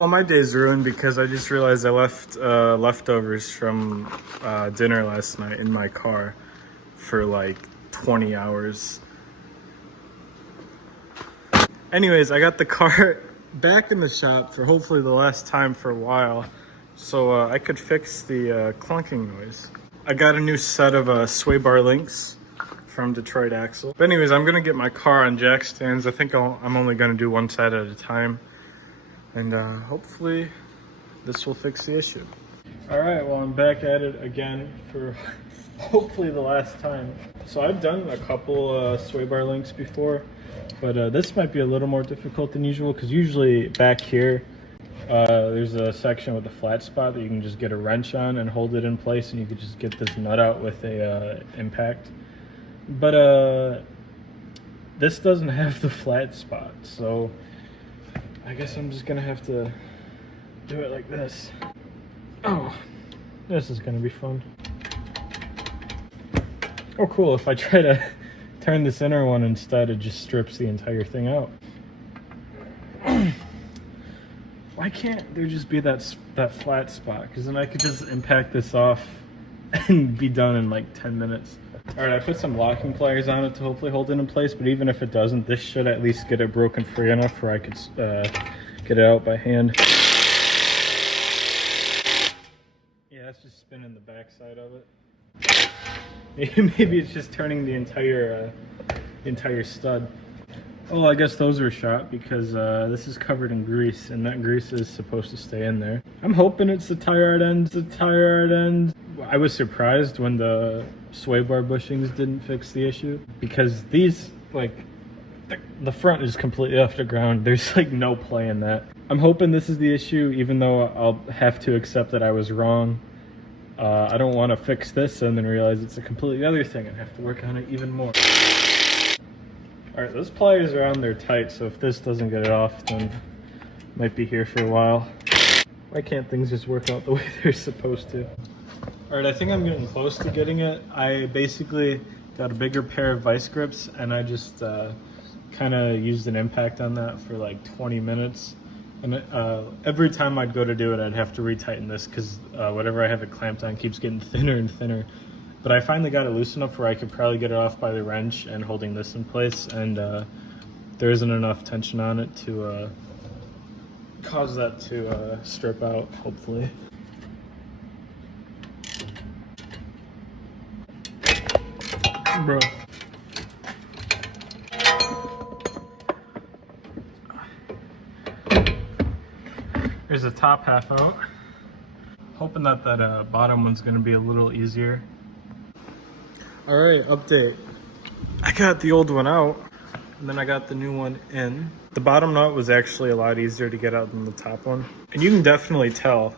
Well, my day's ruined because I just realized I left leftovers from dinner last night in my car for like 20 hours. Anyways, I got the car back in the shop for hopefully the last time for a while, so I could fix the clunking noise. I got a new set of sway bar links from Detroit Axle. But anyways, I'm gonna get my car on jack stands. I think I'm only gonna do one side at a time. And hopefully this will fix the issue. All right, well, I'm back at it again for hopefully the last time. So I've done a couple sway bar links before, but this might be a little more difficult than usual because usually back here, there's a section with a flat spot that you can just get a wrench on and hold it in place, and you could just get this nut out with a impact. But this doesn't have the flat spot, so I guess I'm just gonna have to do it like this. Oh, this is gonna be fun. Oh, cool. If I try to turn this inner one instead, it just strips the entire thing out. Why can't there just be that flat spot? Because then I could just impact this off and be done in like 10 minutes. All right, I put some locking pliers on it to hopefully hold it in place, but even if it doesn't, this should at least get it broken free enough where I could get it out by hand. Yeah, that's just spinning the back side of it. Maybe it's just turning the entire stud. Oh, I guess those were shot because this is covered in grease, and that grease is supposed to stay in there. I'm hoping it's the tire ends. I was surprised when the sway bar bushings didn't fix the issue because these, like, the front is completely off the ground. There's like no play in that. I'm hoping this is the issue, even though I'll have to accept that I was wrong. I don't want to fix this and then realize it's a completely other thing and have to work on it even more. All right, those pliers are on there tight, so if this doesn't get it off, then it might be here for a while. Why can't things just work out the way they're supposed to? All right, I think I'm getting close to getting it. I basically got a bigger pair of vice grips, and I just kind of used an impact on that for like 20 minutes. And every time I'd go to do it, I'd have to retighten this because whatever I have it clamped on keeps getting thinner and thinner. But I finally got it loose enough where I could probably get it off by the wrench and holding this in place, and there isn't enough tension on it to cause that to strip out, hopefully. Bro. There's the top half out. Hoping that bottom one's gonna be a little easier. All right, update. I got the old one out, and then I got the new one in. The bottom nut was actually a lot easier to get out than the top one. And you can definitely tell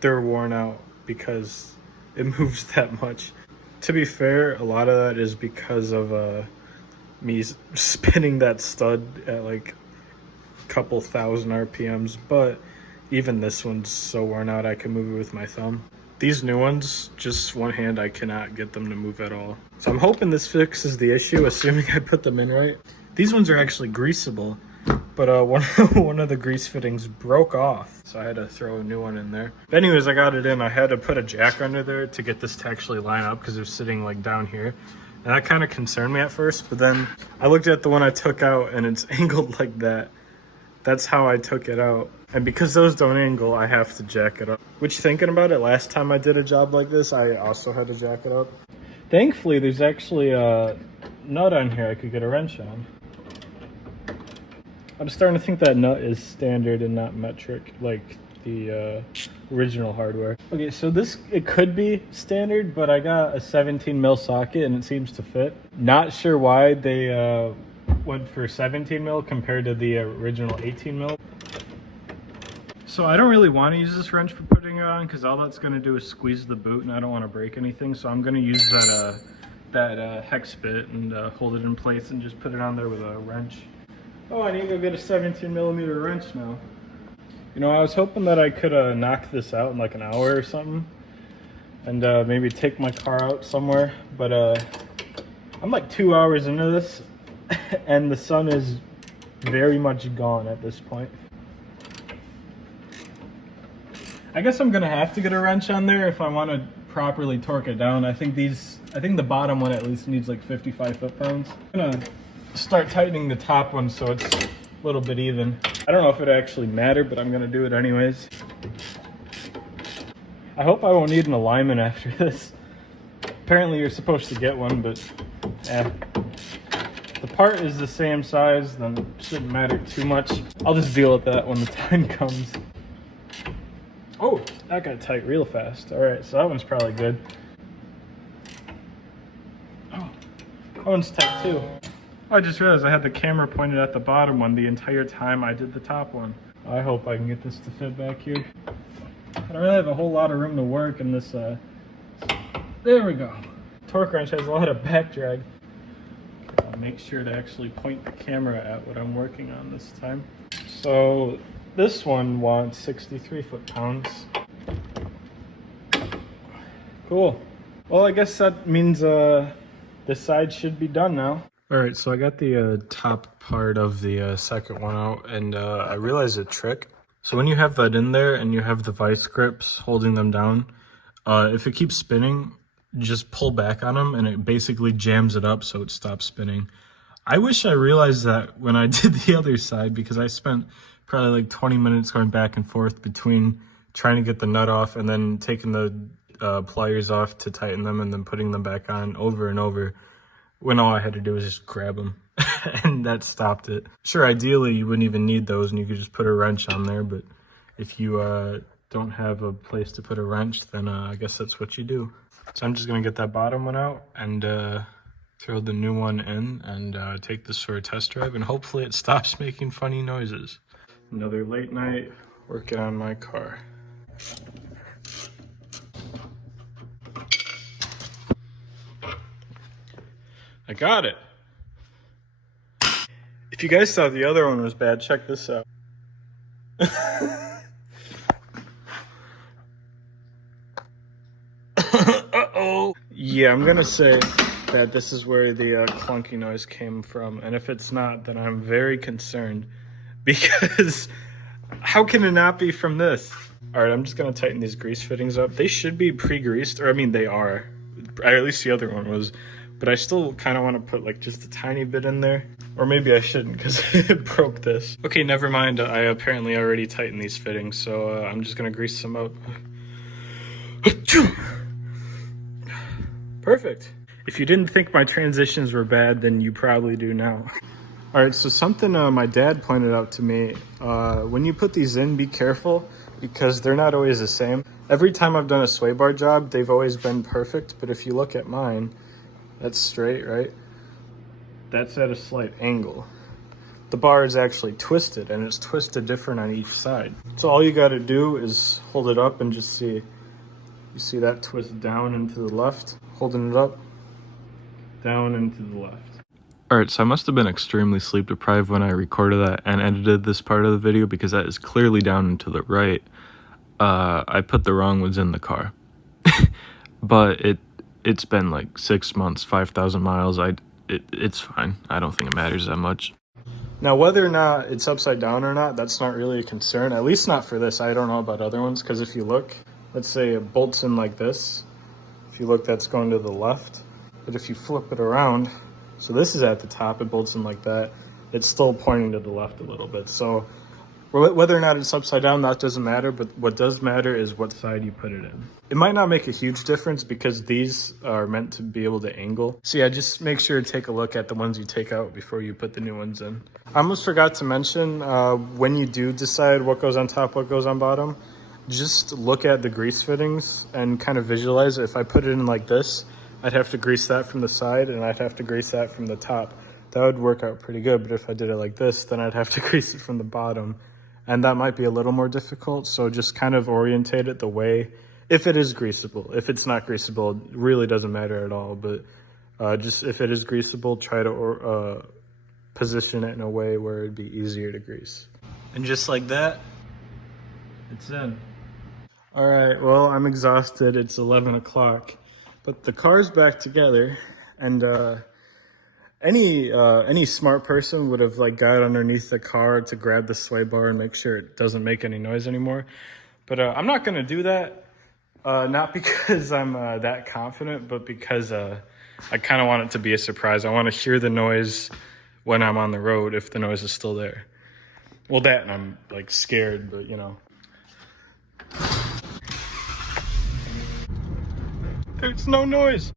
they're worn out because it moves that much. To be fair, a lot of that is because of me spinning that stud at like a couple thousand RPMs, but even this one's so worn out I can move it with my thumb. These new ones, just one hand, I cannot get them to move at all. So I'm hoping this fixes the issue, assuming I put them in right. These ones are actually greasable, but one of the grease fittings broke off, so I had to throw a new one in there. But anyways, I got it in. I had to put a jack under there to get this to actually line up because they're sitting like down here. And that kind of concerned me at first, but then I looked at the one I took out and it's angled like that. That's how I took it out. And because those don't angle, I have to jack it up. Which, thinking about it, last time I did a job like this, I also had to jack it up. Thankfully, there's actually a nut on here I could get a wrench on. I'm starting to think that nut is standard and not metric, like the original hardware. Okay, so it could be standard, but I got a 17 mil socket and it seems to fit. Not sure why they went for 17 mil compared to the original 18 mil. So I don't really want to use this wrench for putting it on because all that's going to do is squeeze the boot and I don't want to break anything. So I'm going to use that hex bit and hold it in place and just put it on there with a wrench. Oh, I need to go get a 17 millimeter wrench now. You know, I was hoping that I could knock this out in like an hour or something and maybe take my car out somewhere. But I'm like 2 hours into this and the sun is very much gone at this point. I guess I'm gonna have to get a wrench on there if I want to properly torque it down. I think the bottom one at least needs like 55 foot-pounds. I'm gonna start tightening the top one so it's a little bit even. I don't know if it actually mattered, but I'm gonna do it anyways. I hope I won't need an alignment after this. Apparently you're supposed to get one, but yeah. The part is the same size, then it shouldn't matter too much. I'll just deal with that when the time comes. Oh, that got tight real fast. All right, so that one's probably good. Oh, that one's tight too. I just realized I had the camera pointed at the bottom one the entire time I did the top one. I hope I can get this to fit back here. I don't really have a whole lot of room to work in this. There we go. Torque wrench has a lot of back drag. I'll make sure to actually point the camera at what I'm working on this time. So this one wants 63 foot-pounds. Cool. Well, I guess that means this side should be done now. All right, so I got the top part of the second one out, and I realized a trick. So when you have that in there and you have the vice grips holding them down, if it keeps spinning, just pull back on them and it basically jams it up so it stops spinning. I wish I realized that when I did the other side, because I spent probably like 20 minutes going back and forth between trying to get the nut off and then taking the pliers off to tighten them and then putting them back on over and over, when all I had to do was just grab them and that stopped it. Sure, ideally you wouldn't even need those and you could just put a wrench on there, but if you don't have a place to put a wrench, then I guess that's what you do. So I'm just gonna get that bottom one out and throw the new one in and take this for a test drive, and hopefully it stops making funny noises. Another late night working on my car. I got it. If you guys thought the other one was bad, check this out. Uh-oh. Yeah, I'm gonna say that this is where the clunky noise came from, and if it's not, then I'm very concerned, because how can it not be from this? All right, I'm just gonna tighten these grease fittings up. They should be pre-greased, or I mean they are, or at least the other one was, but I still kind of want to put like just a tiny bit in there, or maybe I shouldn't because it broke this. Okay, never mind, I apparently already tightened these fittings, so I'm just gonna grease them up. Perfect. If you didn't think my transitions were bad, then you probably do now. All right, so something my dad pointed out to me, when you put these in, be careful because they're not always the same. Every time I've done a sway bar job, they've always been perfect, but if you look at mine, that's straight, right? That's at a slight angle. The bar is actually twisted, and it's twisted different on each side. So all you gotta do is hold it up and just see. You see that twist down and to the left? Holding it up, down and to the left. Alright, so I must have been extremely sleep deprived when I recorded that and edited this part of the video, because that is clearly down and to the right. I put the wrong ones in the car. But it's been like 6 months, 5,000 miles. It's fine. I don't think it matters that much. Now, whether or not it's upside down or not, that's not really a concern. At least not for this. I don't know about other ones, because if you look, let's say it bolts in like this. If you look, that's going to the left. But if you flip it around, so this is at the top, it bolts in like that, it's still pointing to the left a little bit. So whether or not it's upside down, that doesn't matter, but what does matter is what side you put it in. It might not make a huge difference because these are meant to be able to angle. So yeah, just make sure to take a look at the ones you take out before you put the new ones in. I almost forgot to mention, when you do decide what goes on top, what goes on bottom, just look at the grease fittings and kind of visualize it. If I put it in like this, I'd have to grease that from the side and I'd have to grease that from the top. That would work out pretty good, but if I did it like this, then I'd have to grease it from the bottom. And that might be a little more difficult, so just kind of orientate it the way, if it is greasable. If it's not greasable, it really doesn't matter at all, but just if it is greasable, try to position it in a way where it'd be easier to grease. And just like that, it's in. All right, well, I'm exhausted. It's 11 o'clock, but the car's back together, and any smart person would have like got underneath the car to grab the sway bar and make sure it doesn't make any noise anymore. But I'm not gonna do that. Not because I'm that confident, but because I kind of want it to be a surprise. I want to hear the noise when I'm on the road, if the noise is still there. Well, that, and I'm like scared, but you know. There's no noise.